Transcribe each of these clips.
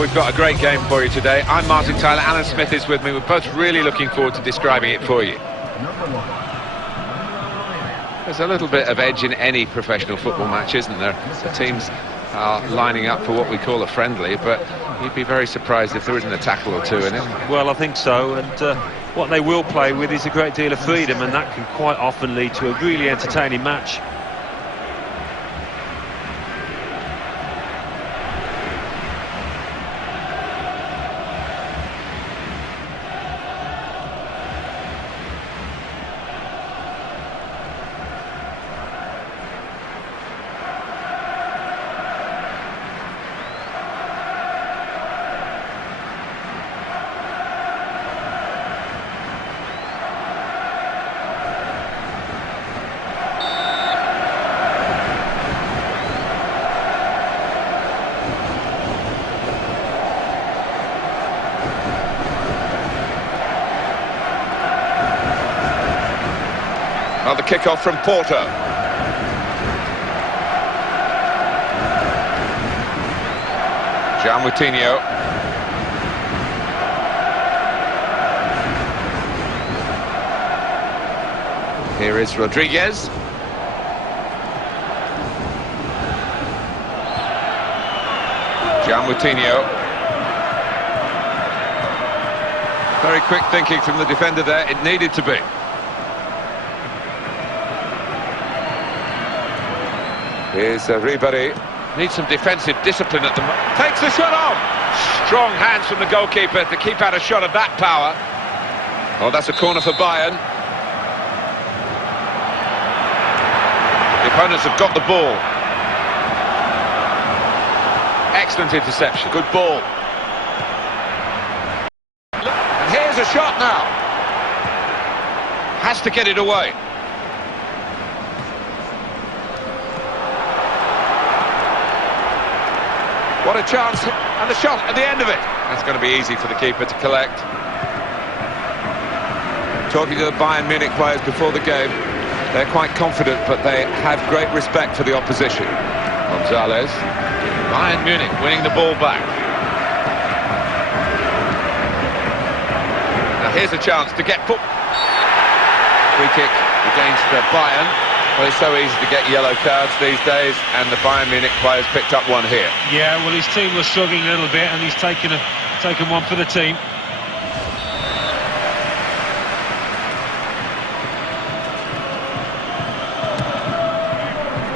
Well, we've got a great game for you today. I'm Martin Tyler, Alan Smith is with me. We're both really looking forward to describing it for you. There's a little bit of edge in any professional football match, isn't there? The teams are lining up for what we call a friendly, but you'd be very surprised if there isn't a tackle or two in it. Well, I think so, and what they will play with is a great deal of freedom, and that can quite often lead to a really entertaining match. Well, the kick-off from Porto. Moutinho. Here is Rodriguez. Moutinho. Very quick thinking from the defender there. It needed to be. Here's Ribéry. Needs some defensive discipline at the moment. Takes the shot off! Strong hands from the goalkeeper to keep out a shot of that power. Oh, that's a corner for Bayern. The opponents have got the ball. Excellent interception. Good ball. And here's a shot now. Has to get it away. What a chance, and the shot at the end of it. That's going to be easy for the keeper to collect. Talking to the Bayern Munich players before the game, they're quite confident, but they have great respect for the opposition. Gonzalez. Bayern Munich winning the ball back. Now here's a chance to get put. Free kick against Bayern. Well, it's so easy to get yellow cards these days, and the Bayern Munich players picked up one here. Yeah, well, his team was struggling a little bit, and he's taken one for the team.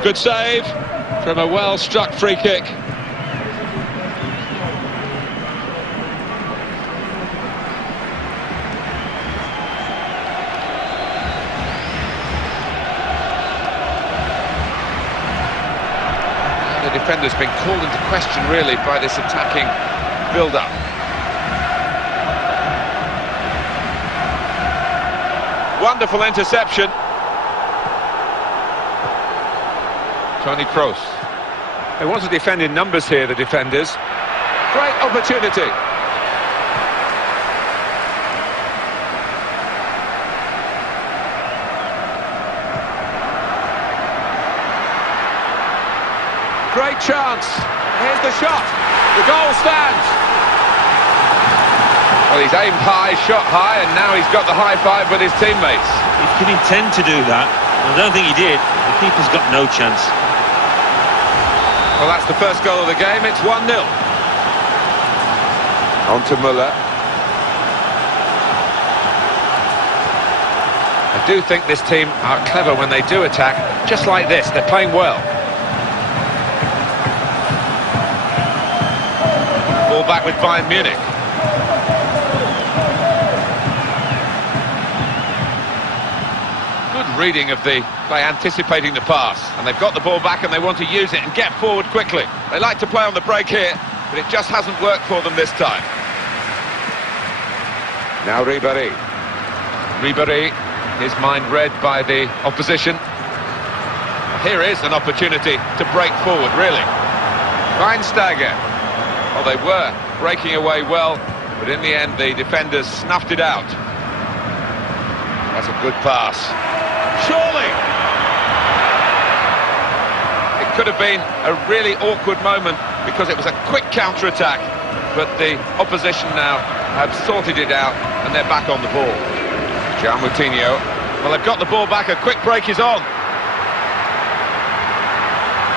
Good save from a well-struck free kick. The defender's been called into question really by this attacking build-up. Wonderful interception. Toni Kroos. They want to defend in numbers here, the defenders. Great opportunity. Great chance. Here's the shot. The goal stands. Well, he's aimed high, shot high, and now he's got the high five with his teammates. He can intend to do that. I don't think he did. The keeper's got no chance. Well, that's the first goal of the game. It's 1-0. On to Müller. I do think this team are clever when they do attack. Just like this, they're playing well. Ball back with Bayern Munich. Good reading of the play, anticipating the pass. And they've got the ball back and they want to use it and get forward quickly. They like to play on the break here, but it just hasn't worked for them this time. Now Ribéry. Ribéry, his mind read by the opposition. Here is an opportunity to break forward, really. Schweinsteiger. Well, they were breaking away well, but in the end the defenders snuffed it out. That's a good pass. Surely! It could have been a really awkward moment because it was a quick counter-attack. but the opposition now have sorted it out, and they're back on the ball. João Moutinho. Well, they've got the ball back. A quick break is on.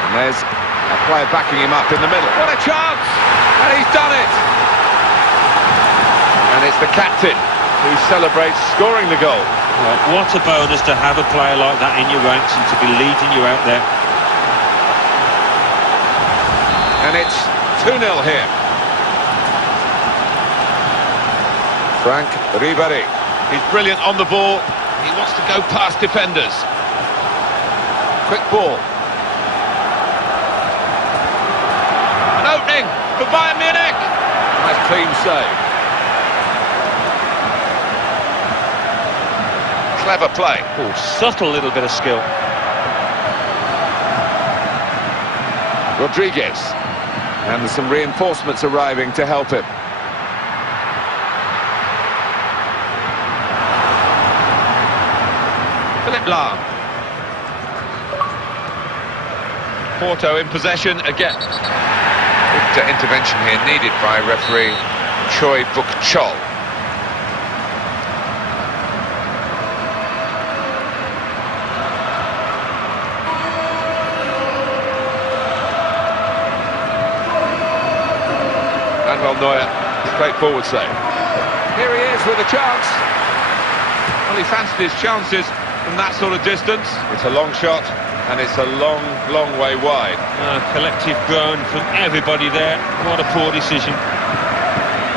And there's a player backing him up in the middle. What a chance! And he's done it! And it's the captain who celebrates scoring the goal. Well, what a bonus to have a player like that in your ranks and to be leading you out there. And it's 2-0 here. Frank Ribéry. He's brilliant on the ball. He wants to go past defenders. Quick ball. An opening for Bayern Munich. Nice clean save. Clever play. Oh, subtle little bit of skill. Rodriguez. And there's some reinforcements arriving to help him. Philip Lahm. Porto in possession again. Good intervention here needed by referee Choi Buk-chol. Manuel Neuer, straightforward save. Here he is with a chance. Well, he fancied his chances from that sort of distance. It's a long shot, and it's a long, long way wide. Collective groan from everybody there. What a poor decision.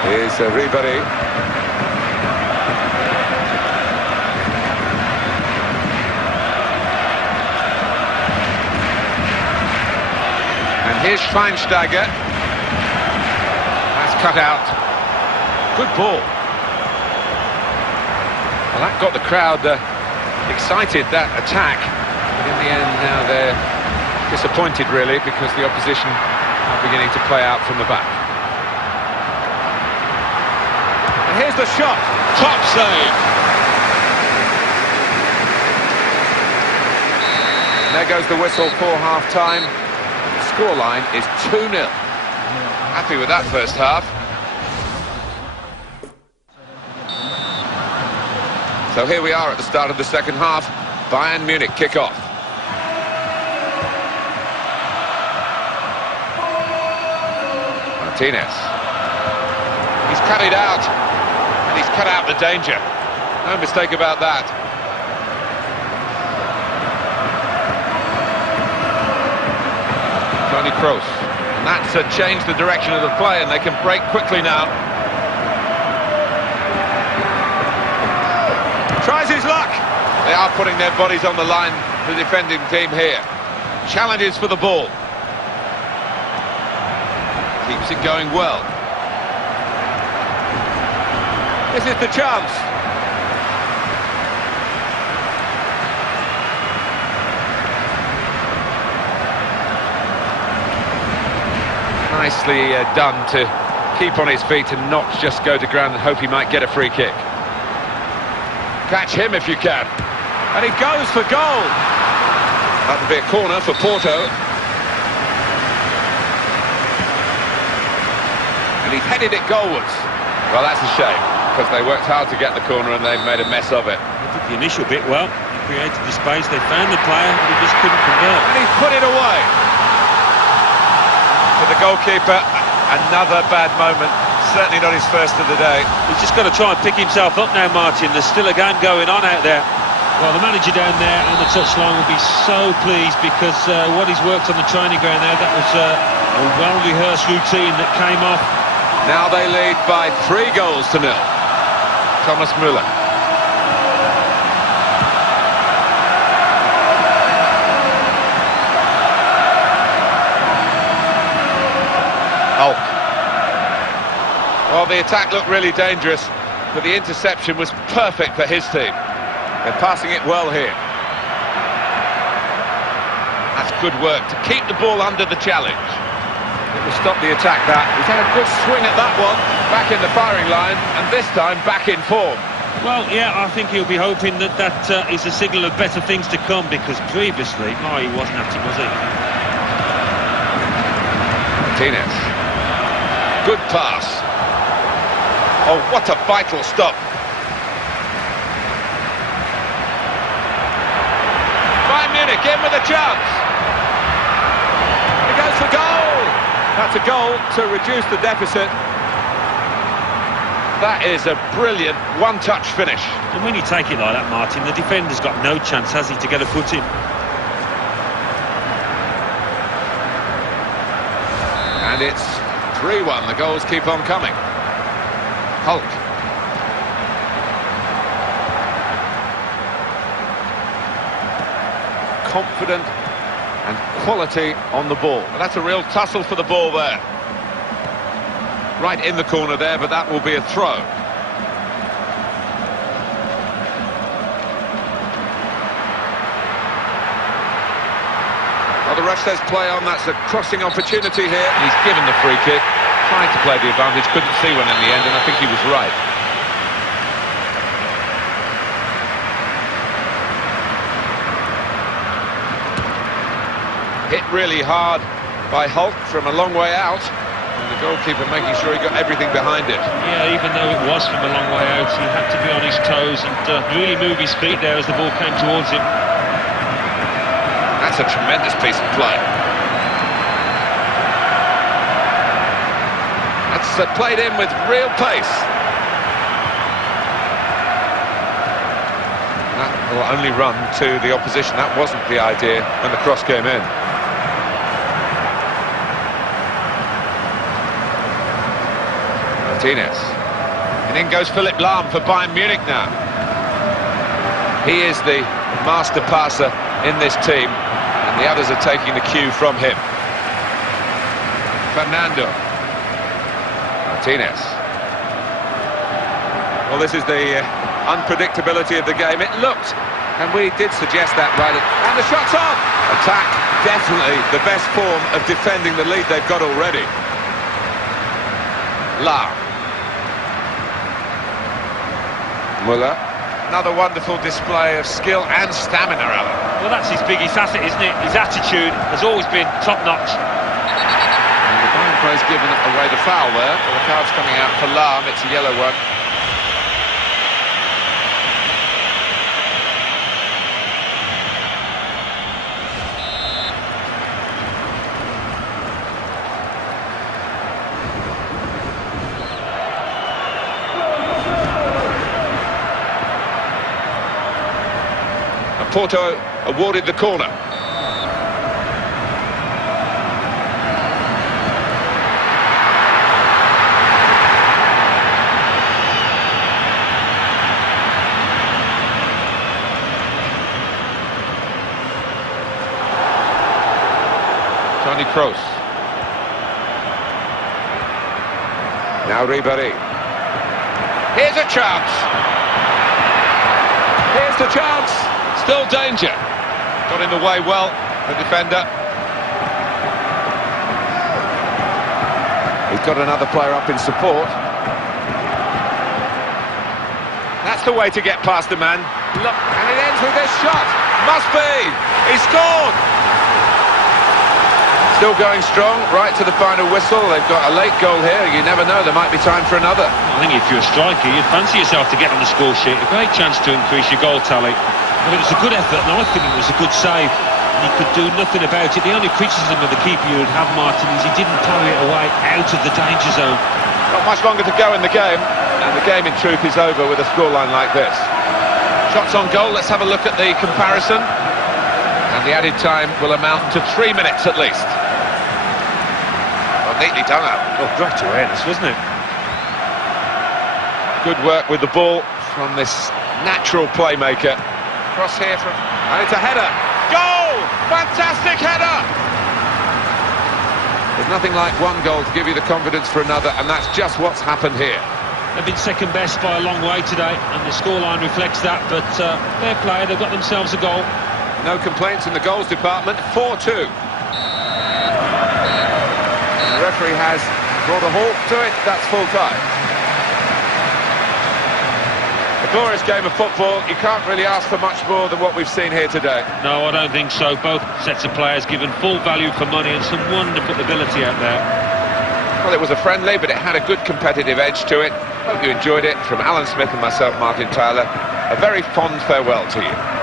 Here's Ribéry. And here's Schweinsteiger. That's cut out. Good ball. Well, that got the crowd excited, that attack, but in the end now they're disappointed really, because the opposition are beginning to play out from the back. And here's the shot, top save. And there goes the whistle for half-time. The scoreline is 2-0. Happy with that first half. So here we are at the start of the second half. Bayern Munich kick off. Martinez. He's cut it out, and he's cut out the danger. No mistake about that. Toni Kroos. And that's changed the direction of the play, and they can break quickly now. Tries his luck. They are putting their bodies on the line, the defending team here. Challenges for the ball. Keeps it going well. This is the chance. Nicely done to keep on his feet and not just go to ground and hope he might get a free kick. Catch him if you can. And he goes for goal. That would be a corner for Porto. And he's headed it goalwards. Well, that's a shame, because they worked hard to get the corner and they've made a mess of it. They did the initial bit well. They created the space, they found the player, but he just couldn't convert. And he's put it away. For the goalkeeper, another bad moment. Certainly not his first of the day. He's just got to try and pick himself up now, Martin. There's still a game going on out there. Well, the manager down there on the touchline will be so pleased, because what he's worked on the training ground there, that was a well-rehearsed routine that came off. Now they lead by 3 goals to 0. Thomas Müller. Hulk. Well, the attack looked really dangerous, but the interception was perfect for his team. They're passing it well here. That's good work to keep the ball under the challenge. It will stop the attack, that. He's had a good swing at that one, back in the firing line, and this time back in form. Well, yeah, I think he'll be hoping that is a signal of better things to come, because previously, he wasn't at it, was he? Martinez. Good pass. Oh, what a vital stop. Bayern Munich in with a chance. He goes for goal. That's a goal to reduce the deficit. That is a brilliant one-touch finish. And when you take it like that, Martin, the defender's got no chance, has he, to get a foot in? And it's 3-1. The goals keep on coming. Hulk. Confident and quality on the ball. Well, that's a real tussle for the ball there. Right in the corner there, but that will be a throw. Well, the ref says play on. That's a crossing opportunity here. He's given the free kick, trying to play the advantage, couldn't see one in the end, and I think he was right. Hit really hard by Hulk from a long way out. And the goalkeeper making sure he got everything behind it. Yeah, even though it was from a long way out, he had to be on his toes and really move his feet there as the ball came towards him. That's a tremendous piece of play. That's played in with real pace. That will only run to the opposition. That wasn't the idea when the cross came in. Martinez. And in goes Philipp Lahm for Bayern Munich now. He is the master passer in this team, and the others are taking the cue from him. Fernando. Martinez. Well, this is the unpredictability of the game. It looked, and we did suggest that right at, and the shot's on! Attack, definitely the best form of defending the lead they've got already. Lahm. Muller. Another wonderful display of skill and stamina, Alan. Well, that's his biggest asset, isn't it? His attitude has always been top-notch. And the Bayern player's given away the foul there. Well, the card's coming out for Lahm. It's a yellow one. Porto awarded the corner. Toni Kroos. Now Ribéry. Here's a chance. Here's the chance. Still danger. Got in the way well, the defender. He's got another player up in support. That's the way to get past the man. Look, and it ends with this shot. Must be. He scored. Still going strong, right to the final whistle. They've got a late goal here. You never know, there might be time for another. I think if you're a striker, you'd fancy yourself to get on the score sheet. A great chance to increase your goal tally. I mean, it's a good effort, and I think it was a good save. He could do nothing about it. The only criticism of the keeper you would have, Martin, is he didn't parry it away out of the danger zone. Not much longer to go in the game, and the game in truth is over with a scoreline like this. Shots on goal, let's have a look at the comparison. And the added time will amount to 3 minutes at least. Well, neatly done, Alan. Oh, great awareness, wasn't it? Good work with the ball from this natural playmaker. Cross here from, and it's a header. Goal! Fantastic header! There's nothing like one goal to give you the confidence for another, and that's just what's happened here. They've been second best by a long way today, and the scoreline reflects that, but fair play, they've got themselves a goal. No complaints in the goals department, 4-2. The referee has brought a halt to it, that's full time. A glorious game of football. You can't really ask for much more than what we've seen here today. No, I don't think so. Both sets of players given full value for money and some wonderful ability out there. Well, it was a friendly, but it had a good competitive edge to it. Hope you enjoyed it. From Alan Smith and myself, Martin Tyler, a very fond farewell to you.